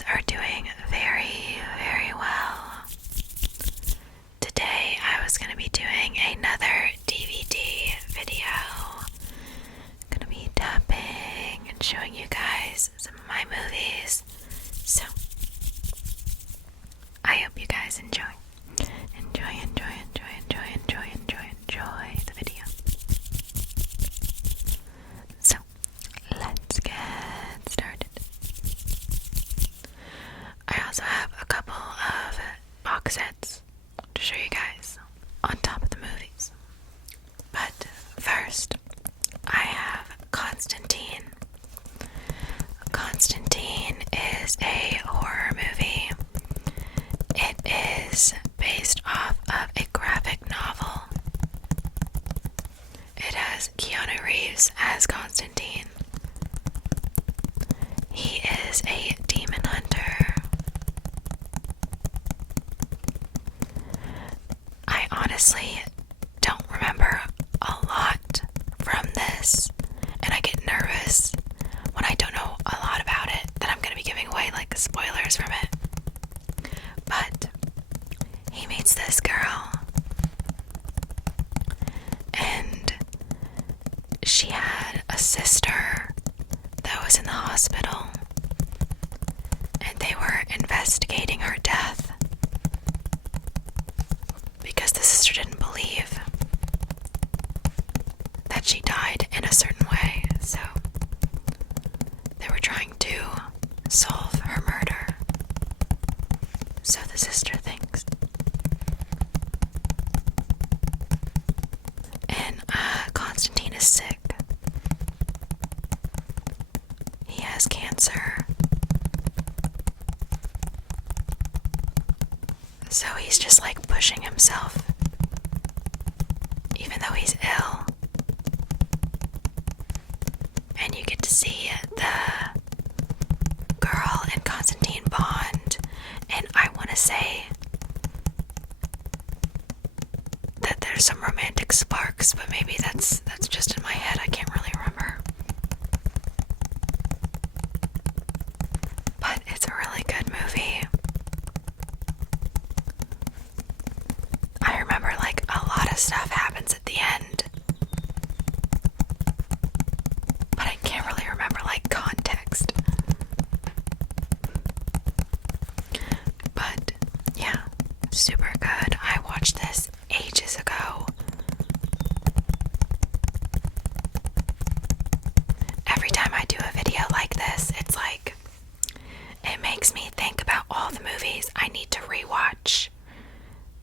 guys are doing very, very well. Today I was going to be doing another DVD video. I'm going to be tapping and showing you guys some of my movies. So, I hope you guys enjoy. Enjoy the video. So, let's get started. I also have a couple of box sets to show you guys on top of the movies. But first, I have Constantine. Constantine is a horror movie. It is based off of a graphic novel. It has Keanu Reeves as Constantine. He is a demon hunter. I honestly don't remember a lot from this, and I get nervous when I don't know a lot about it, that I'm going to be giving away like spoilers from it. But he meets this girl, and she had a sister that was in the hospital, and they were investigating her death because the sister didn't believe that she died in a certain way, so they were trying to solve her murder. So the sister thinks. And Constantine is sick. He has cancer. So he's just like pushing himself, even though he's ill. And you get to see the girl and Constantine bond. And I want to say that there's some romantic sparks, but maybe that's just in my head. I can't really remember. But it's a really good movie. I remember like a lot of stuff happens at the end, but I can't really remember like context. But yeah, super good. I watched this ages ago. Every time I do a video like this, it's like, it makes me think about all the movies I need to rewatch,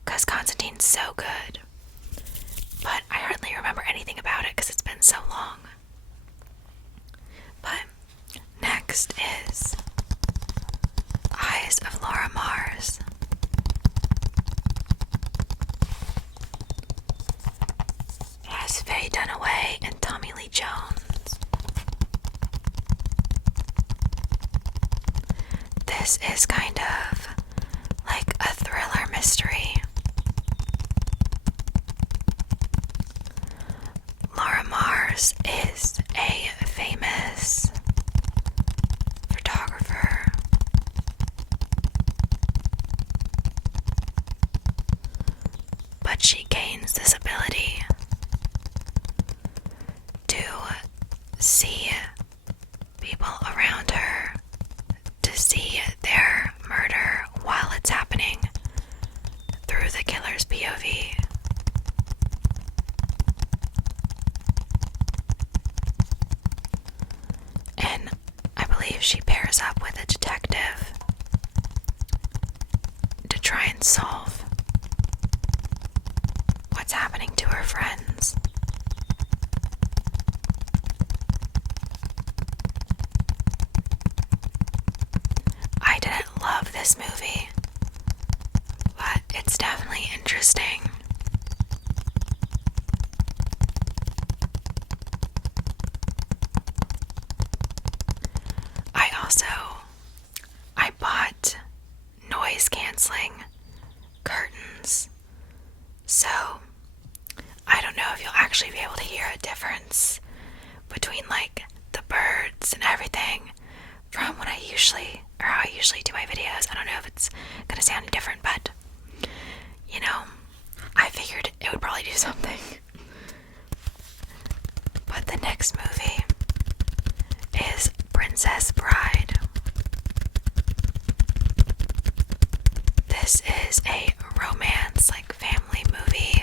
because Constantine's so good. But I hardly remember anything about it because it's been so long. But next is Eyes of Laura Mars. It has Faye Dunaway and Tommy Lee Jones. This is kind of like a thriller mystery. Laura Mars is a famous photographer. But she gains this ability to see people around her, to see their murder while it's happening through the killer's POV. And I believe she pairs up with a detective to try and solve what's happening to her friends. I didn't love this movie, but it's definitely interesting. I bought noise canceling curtains, so I don't know if you'll actually be able to hear a difference between like the birds and everything, from when I usually, or how I usually do my videos. I don't know if it's gonna sound different, but you know, I figured it would probably do something. But the next movie is Princess Bride. This is a romance, like family movie.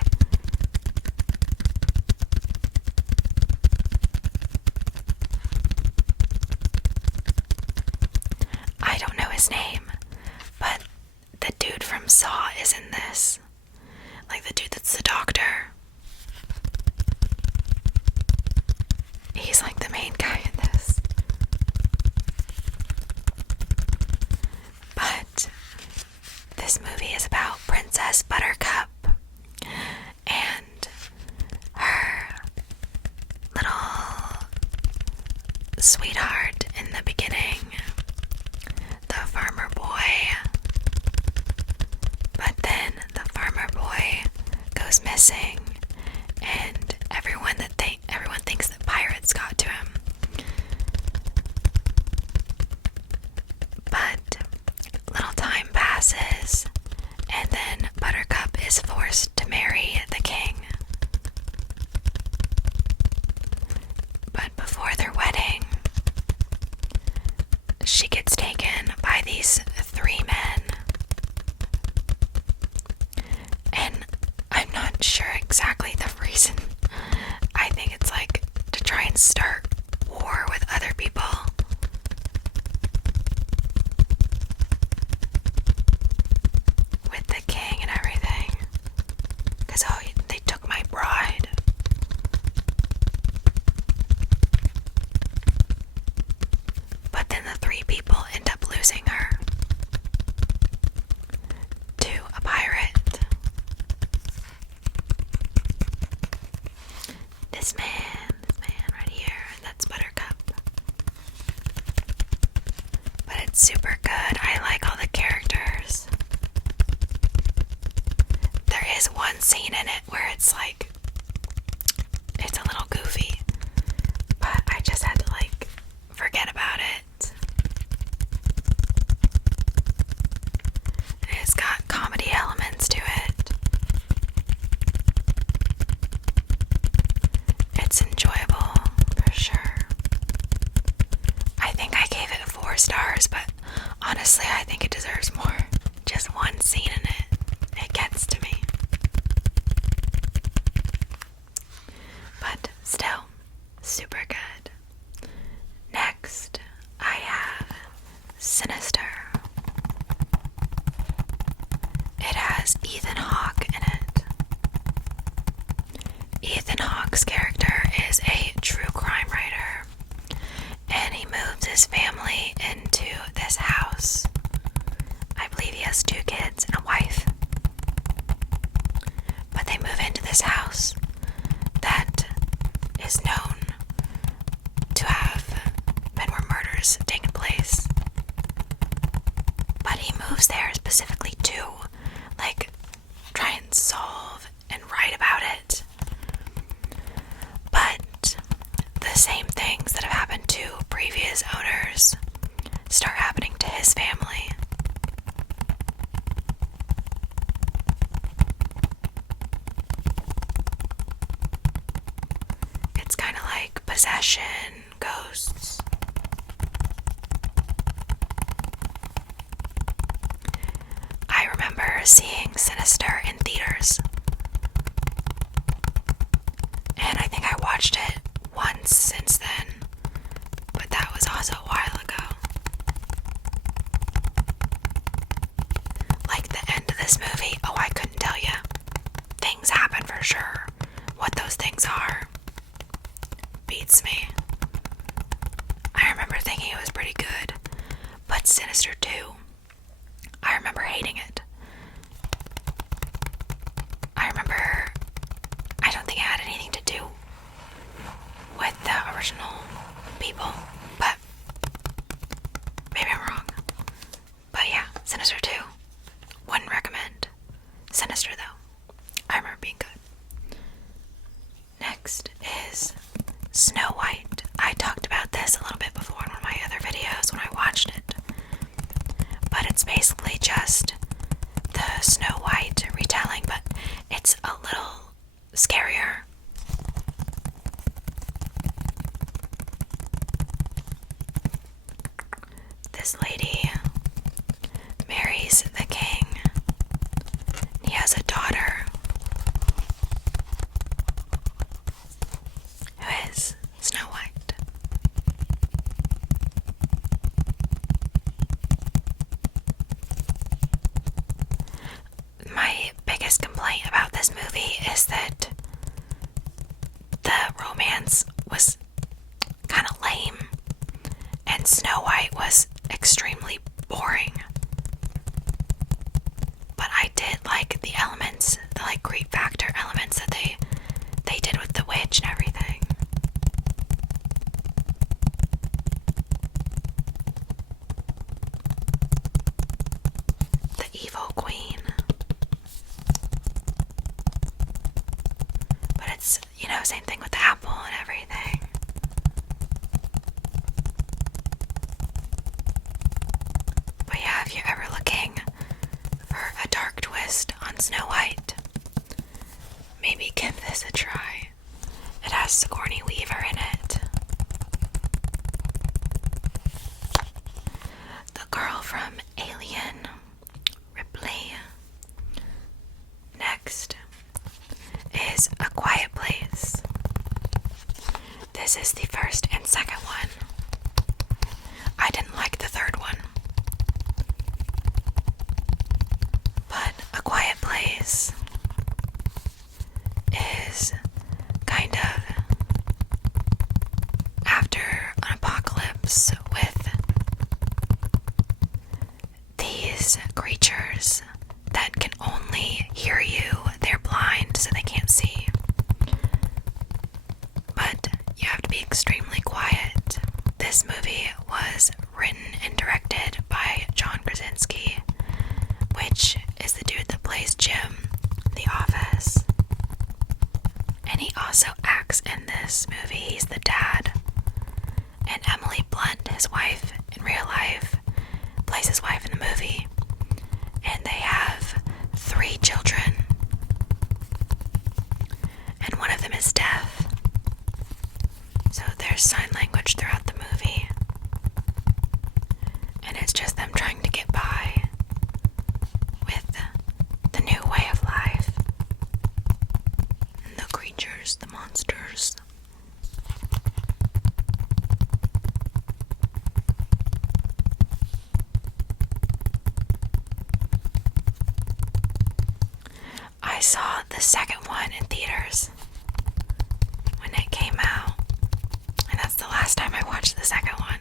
I don't know his name, but the dude from Saw is in this. Like the dude that's the doctor. He's like the main guy in this. But this movie is about Princess Buttercup and her little sweetheart in the beginning, the farmer boy. But then the farmer boy goes missing, and everyone thinks that pirates got to him. But little time passes, and then Buttercup is forced to marry the king. But before their wedding, she gets taken by these 3 men. And I'm not sure exactly the reason. I think it's like to try and start war with other people. With the king and everything. Because, oh, they took my bride. But then the 3 people end up losing her to a pirate. This man right here, that's Buttercup. But it's super good. I like all the characters. There is one scene in it where it's like, it's a little goofy, but I just had to like forget about it. And it's got comedy elements to it. It's enjoyable, for sure. I think I gave it 4 stars, but honestly, I think it deserves more. Just one scene in it, it gets to me. But still, super good. Next, I have Sinister. It has Ethan Hawke in it. Ethan Hawke's character is a true crime writer, and he moves his family into this house. I believe he has 2 kids and a wife. But they move into this house that is known to have been where murders taken place. But he moves there specifically to, like, try and solve and write about it. But the same things that have happened to previous owners start happening to his family. It's kind of like possession, ghosts. I remember seeing Sinister in theaters, and I think I watched it once since then, but that was also a while ago. Like the end of this movie, oh, I couldn't tell you. Things happen for sure. What those things are beats me. I remember thinking it was pretty good, but Sinister 2, I remember hating it. I don't think it had anything to do with the original people, but maybe I'm wrong. But yeah, Sinister 2, wouldn't recommend. Sinister though, I remember being good. this lady marries the king. He has a daughter who is Snow White. My biggest complaint about this movie is that the romance was kind of lame, and Snow White was extremely boring. But I did like the elements, the like creep factor elements that they did with the witch and everything. The evil queen. But it's, same thing with the apple and everything. But yeah, if you're ever looking for a dark twist on Snow White, maybe give this a try. It has Sigourney Weaver in it. The girl from Alien, Ripley. Next is A Quiet Place. This is the first and second one. I didn't like the third one. But A Quiet Place is kind of after an apocalypse with these creatures that can only hear you. They're blind, so they can't see. But you have to be extremely quiet. This movie was written and directed by John Krasinski, which is the dude that plays Jim in The Office. And he also acts in this movie. He's the dad. And Emily Blunt, his wife in real life, plays his wife in the movie. And they have 3 children. And one of them is deaf. So there's sign language throughout the movie. And it's just them trying to get by with the new way of life. And the creatures, the monsters. I saw the second one in theaters when it came out, and that's the last time I watched the second one.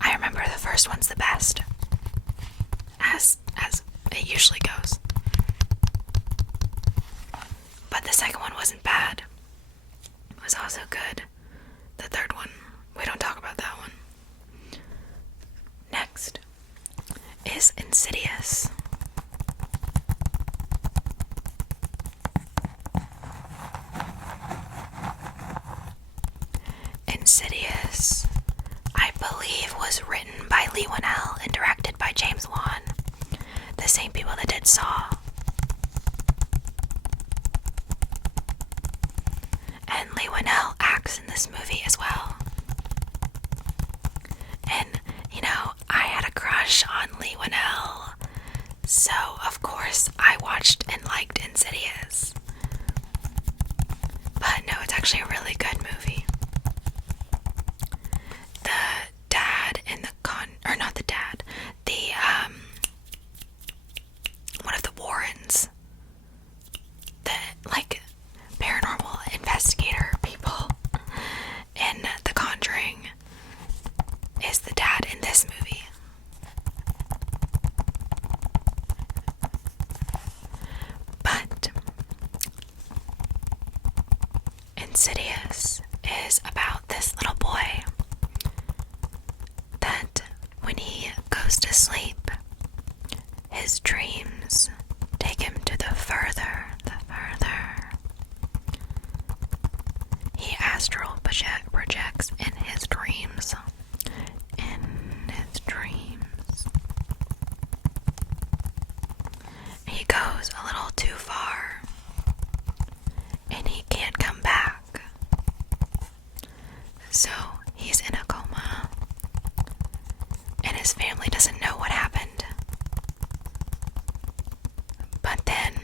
I remember the first one's the best, as it usually goes. But the second one wasn't bad. It was also good. The third one, we don't talk about that one. Next is Insidious. Insidious, I believe, was written by Leigh Whannell and directed by James Wan, the same people that did Saw. And Leigh Whannell acts in this movie as well. And, I had a crush on Leigh Whannell, so of course I watched and liked Insidious. But no, it's actually a really good movie. The dad in the one of the Warrens, the paranormal investigator people in The Conjuring, is the dad in this movie. But Insidious he's in a coma, and his family doesn't know what happened. But then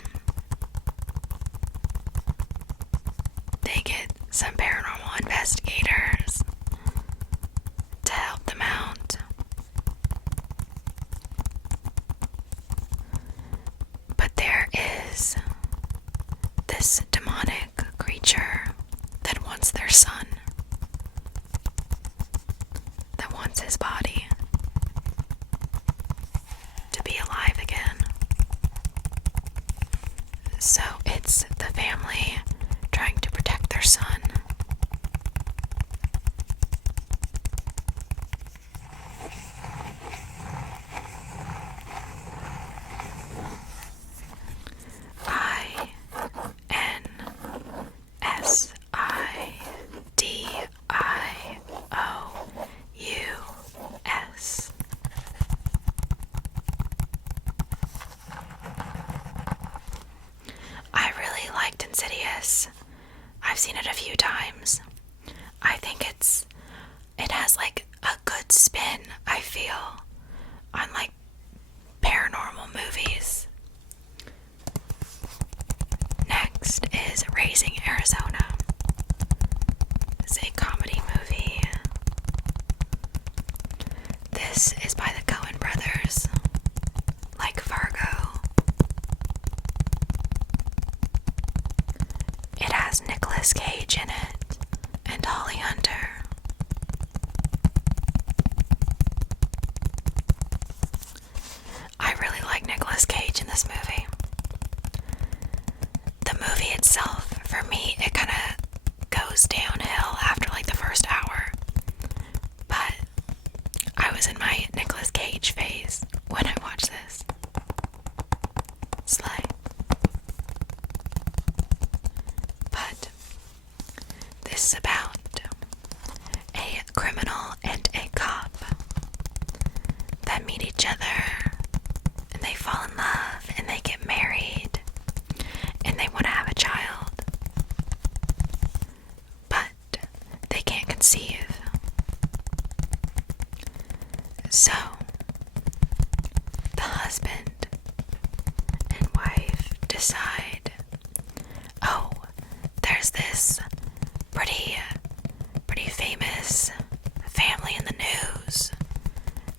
they get some paranormal investigators to help them out. But there is this demonic creature that wants their son, that wants his body to be alive again. So it's the family trying to protect their son. Insidious. I really liked Insidious. I've seen it a few times. I think it has like a good spin, I feel, on like paranormal movies. Next is Raising Arizona. It's a comedy movie. This is by the Coen brothers, like Fargo. It has Nicolas Cage in it, and Holly Hunter. I really like Nicolas Cage in this movie. The movie itself, for me, it kind of goes downhill after like the first hour. But I was in my Nicolas Cage phase when I watched this. Slay. But this is about a criminal and a cop that meet each other, and they fall in love, and they get married, and they want to have a child, but they can't conceive. So the husband and wife decide, oh, there's this pretty famous family in the news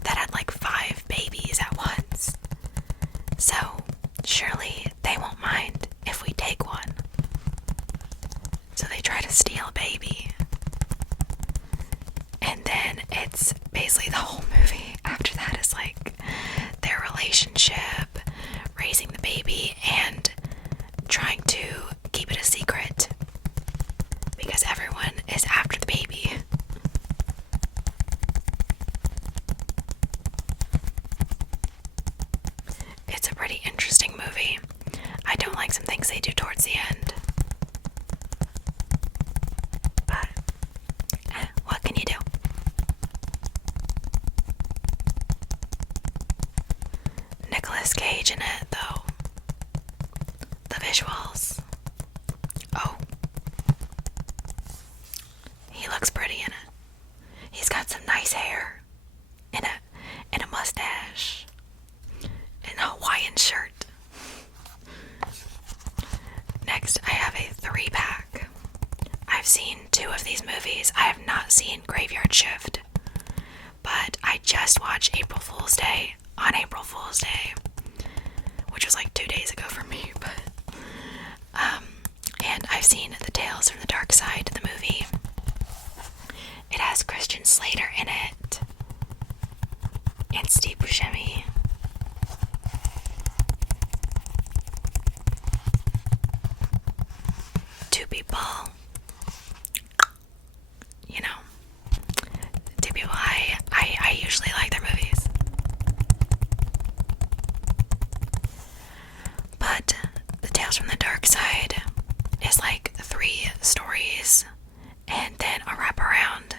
that had like 5 babies at once. So surely they won't mind if we take one. So they try to steal a baby. And then it's basically the whole movie after that is like their relationship, raising the baby, and trying to keep it a secret because everyone is after the baby. It's a pretty interesting movie. I don't like some things they do towards the end. But what can you do? Nicolas Cage in it, though. The visuals. Oh. He looks pretty in it. He's got some nice hair. And a mustache. And a Hawaiian shirt. Next, I have a 3-pack. I've seen 2 of these movies. I have not seen Graveyard Shift. But I just watched April Fool's Day on April Fool's Day, which was like 2 days ago for me, but and I've seen The Tales from the Dark Side, the movie. It has Christian Slater in it and Steve Buscemi. Two people, you know, 2 people I usually like their movies. But The Tales from the Dark Side is like 3 stories and then a wraparound.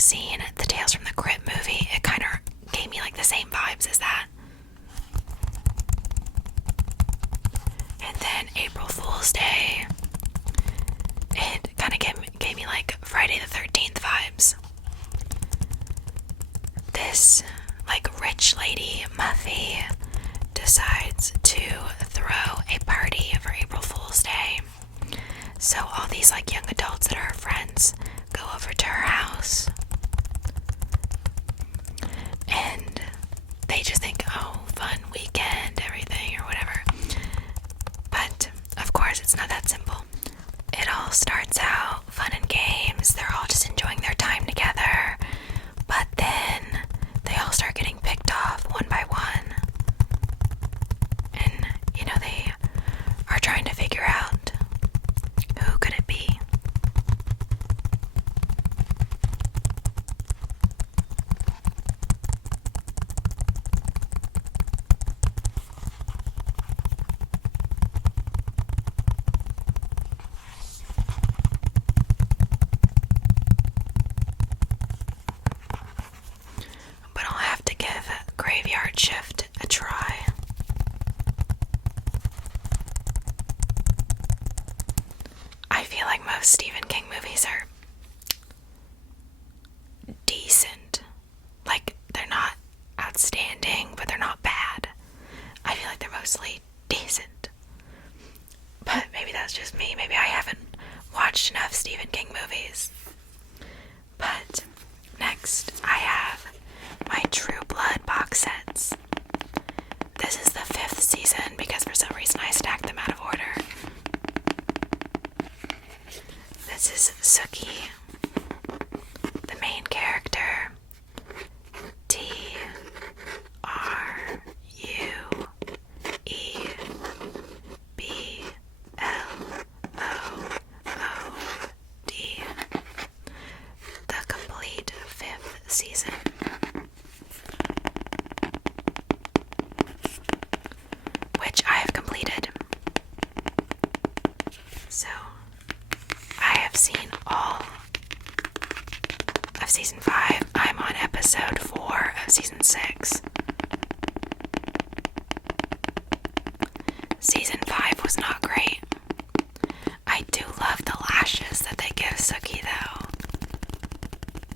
have seen the Tales from the Crypt movie, it kind of gave me like the same vibes as that. And then April Fool's Day, it kind of gave me like Friday the 13th vibes. This like rich lady, Muffy, decides to throw a party for April Fool's Day. So all these like young adults that are her friends go over to her house. And they just think, oh, fun weekend, everything, or whatever. But, of course, it's not that simple. It all starts out fun and games. They're all just enjoying their time together. But then they all start getting picked off one by one. And, they are trying to figure out, who could it be? But I'll have to give Graveyard Shift a try. I feel like most Stephen King movies are decent. Like, they're not outstanding, but they're not bad. I feel like they're mostly decent. But maybe that's just me. Maybe I haven't watched enough Stephen King movies. But next, I have my True Blood box sets. This is the 5th season because for some reason I stacked them out of order. This is Sookie, the main character. Trueblood, the complete 5th season. Which I have completed. So, I have seen all of season 5. I'm on episode 4 of season 6. Season 5 was not great. I do love the lashes that they give Sookie though.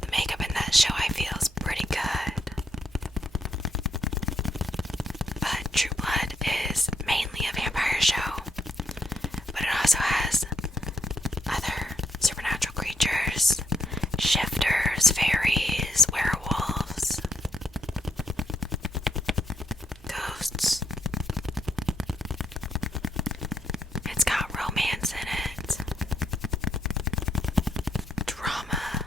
The makeup in that show I feel is pretty good. But True Blood is mainly a vampire show. But it also has other supernatural creatures, shifters, fairies, werewolves, ghosts. It's got romance in it, drama.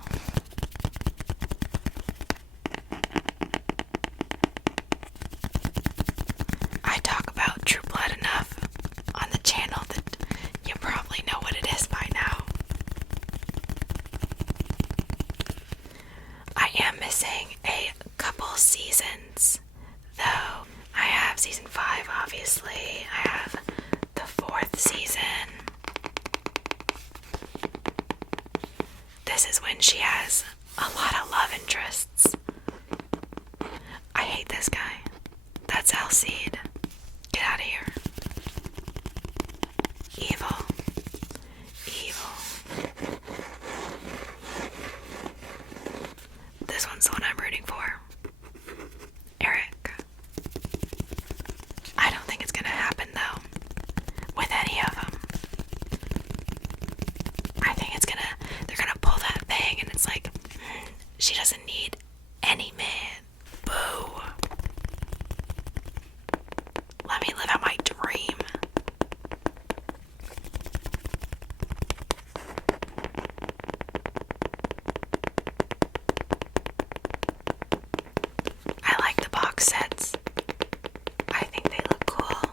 I talk about True Blood enough on the channel that you probably know what it is by now. I am missing a couple seasons, though. I have season 5, obviously. I have the 4th season. This is when she has a lot of love interests. I hate this guy. That's Alcide. Get out of here. Evil. This one's the one I'm rooting for. Eric. I don't think it's gonna happen though. With any of them. I think they're gonna pull that thing and it's like, she doesn't need any man. Boo. Let me live out my dream. I like the box sets. I think they look cool.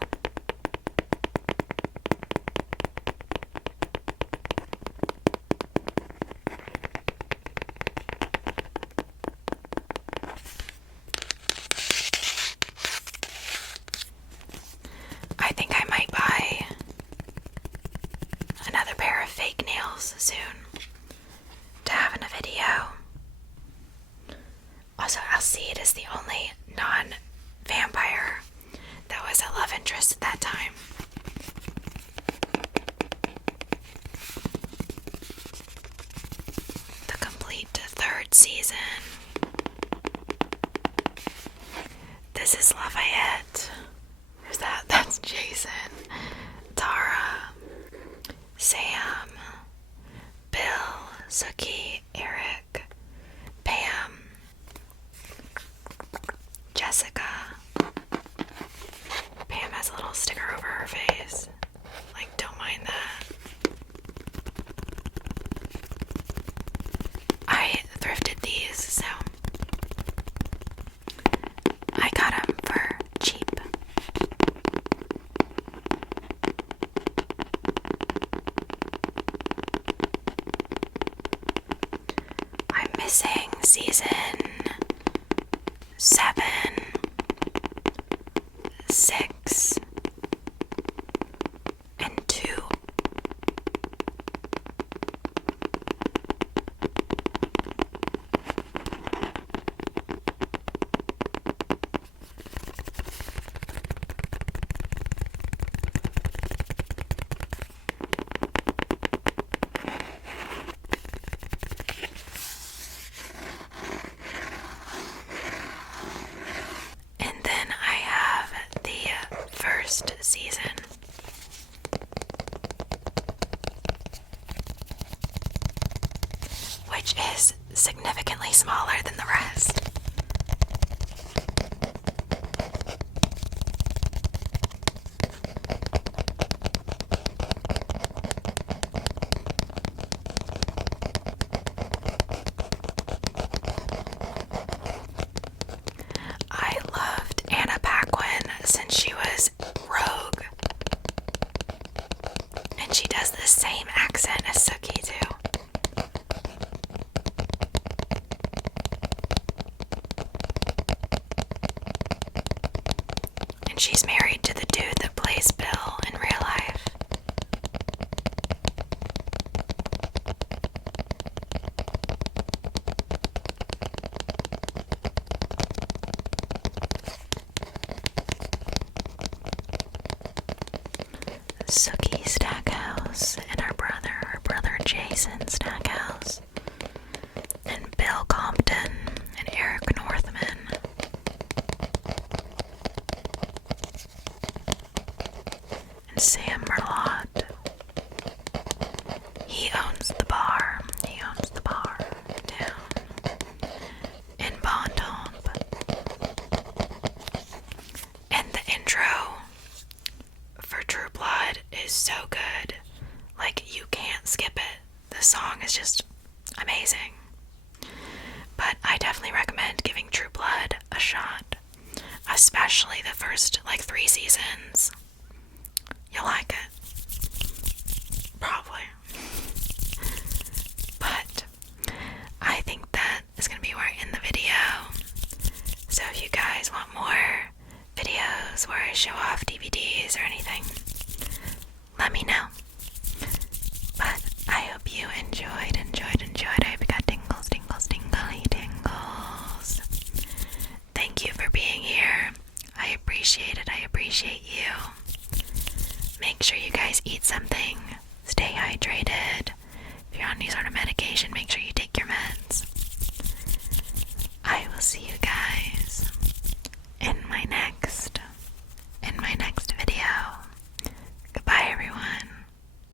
season. This is Lafayette. Who's that? That's Jason. Tara. Sam. Bill. Sookie. Eric. Pam. Jessica. Pam has a little sticker over her face. Like, don't mind that. I thrifted these, so I got them for cheap. I'm missing season 7, 6, and 2. And then I have the first season. Which is significantly smaller than the rest. I loved Anna Paquin since she was Rogue. And she does the same accent as Sookie too. And she's married to the dude that plays Bill in real life. Sookie Stackhouse and her brother Jason Stackhouse, and Bill Compton and Eric Northman. And Sam Merlot. He owns the bar. Down in Bontomp. And the intro for True Blood is so good. Like, you can't skip it. The song is just amazing. But I definitely recommend giving True Blood a shot. Especially the first, 3 seasons. You'll like it. Probably. But I think that is going to be where I end the video. So if you guys want more videos where I show off DVDs or anything, let me know. But I hope you enjoyed. I hope you got tingles, tingly tingles. Thank you for being here. I appreciate it. I appreciate you. Make sure you guys eat something. Stay hydrated. If you're on any sort of